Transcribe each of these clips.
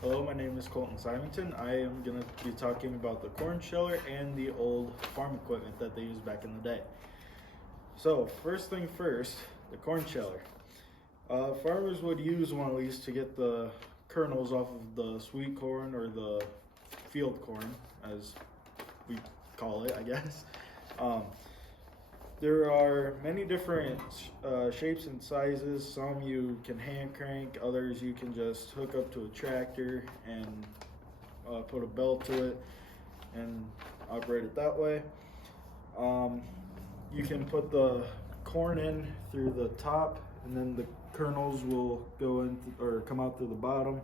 Hello, my name is Colton Simonton. I am going to be talking about the corn sheller and the old farm equipment that they used back in the day. So, first thing first, the corn sheller. Farmers would use one of these to get the kernels off of the sweet corn or the field corn, as we call it, I guess. Um, There are many different shapes and sizes. Some you can hand crank, others you can just hook up to a tractor and put a belt to it and operate it that way. You can put the corn in through the top, and then the kernels will go in or come out through the bottom.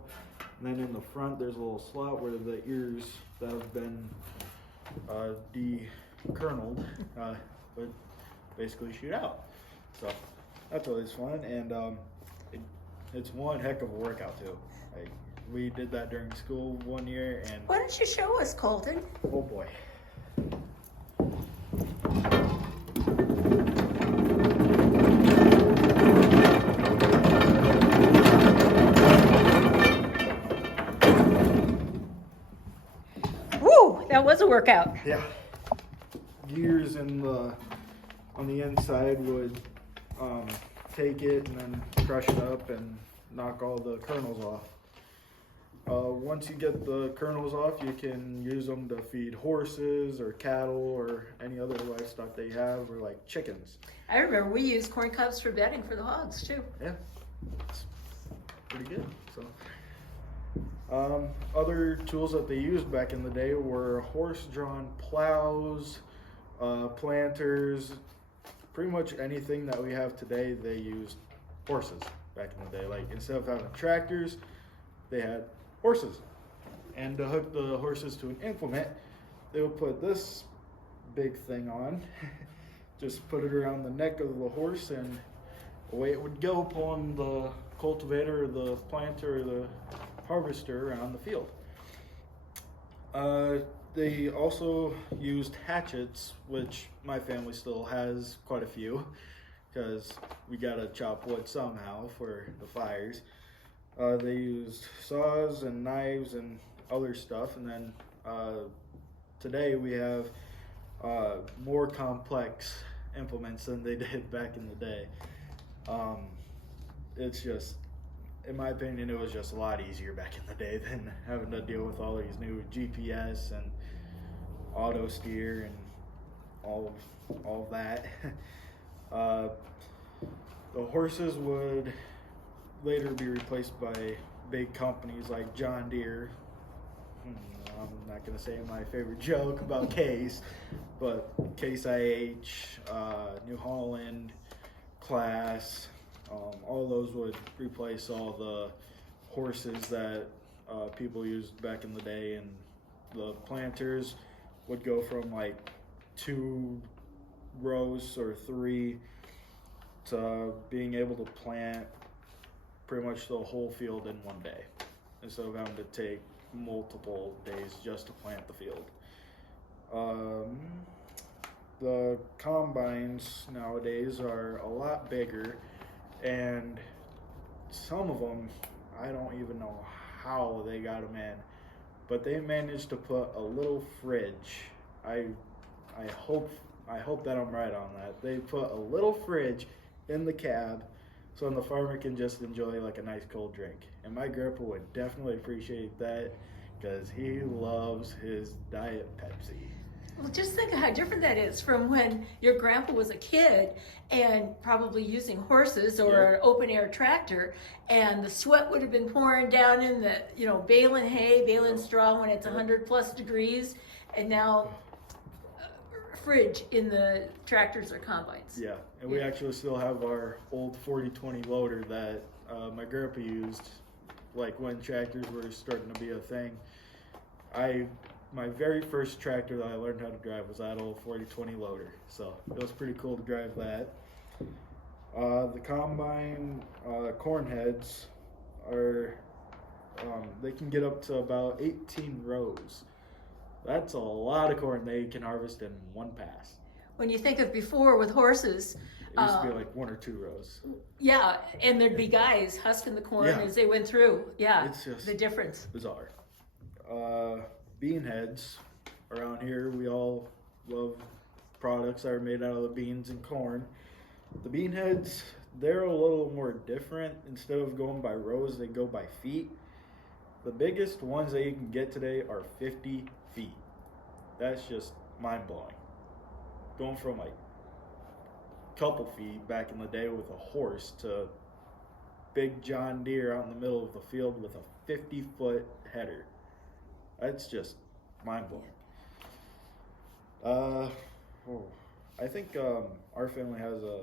And then in the front, there's a little slot where the ears that have been de-kerneled would basically shoot out. So that's always fun, and it's one heck of a workout too. Like, we did that during school one year, and Why don't you show us, Colton? oh boy. Woo, that was a workout. Yeah. Gears on the inside would take it and then crush it up and knock all the kernels off. Once you get the kernels off, you can use them to feed horses or cattle or any other livestock they have, or like chickens. I remember we used corn cobs for bedding for the hogs too. Yeah, it's pretty good. So, other tools that they used back in the day were horse-drawn plows, planters. Pretty much anything that we have today, they used horses back in the day. Like, instead of having tractors, they had horses. And to hook the horses to an implement, they would put this big thing on, just put it around the neck of the horse, and away it would go, pulling the cultivator or the planter or the harvester around the field. They also used hatchets, which my family still has quite a few, because we gotta chop wood somehow for the fires. They used saws and knives and other stuff, and then today we have more complex implements than they did back in the day. It's just, in my opinion, it was just a lot easier back in the day than having to deal with all these new GPS and auto steer and all of that. The horses would later be replaced by big companies like John Deere. I'm not going to say my favorite joke about Case, but Case IH, New Holland, Class, all those would replace all the horses that people used back in the day, and the planters would go from like 2 rows or 3 to being able to plant pretty much the whole field in one day, instead of having to take multiple days just to plant the field. The combines nowadays are a lot bigger, and some of them, I don't even know how they got them in, but they managed to put a little fridge. I hope that I'm right on that. They put a little fridge in the cab, so the farmer can just enjoy like a nice cold drink. And my grandpa would definitely appreciate that, because he loves his Diet Pepsi. Well, just think of how different that is from when your grandpa was a kid and probably using horses or an open air tractor, and the sweat would have been pouring down in the, baling hay, baling straw when it's 100+ degrees, and now fridge in the tractors or combines. Yeah, and we actually still have our old 40-20 loader that my grandpa used, like when tractors were starting to be a thing. My very first tractor that I learned how to drive was that old 40-20 loader, so it was pretty cool to drive that. The combine corn heads are, they can get up to about 18 rows. That's a lot of corn they can harvest in one pass. When you think of before with horses, It used to be like 1 or 2 rows. Yeah, and there'd be guys husking the corn Yeah. as they went through. Yeah, It's just the difference. bizarre. Bean heads. Around here, we all love products that are made out of the beans and corn. The bean heads, they're a little more different. Instead of going by rows, they go by feet. The biggest ones that you can get today are 50 feet. That's just mind-blowing. Going from like a couple feet back in the day with a horse to big John Deere out in the middle of the field with a 50-foot header. That's just mind-blowing. I think our family has a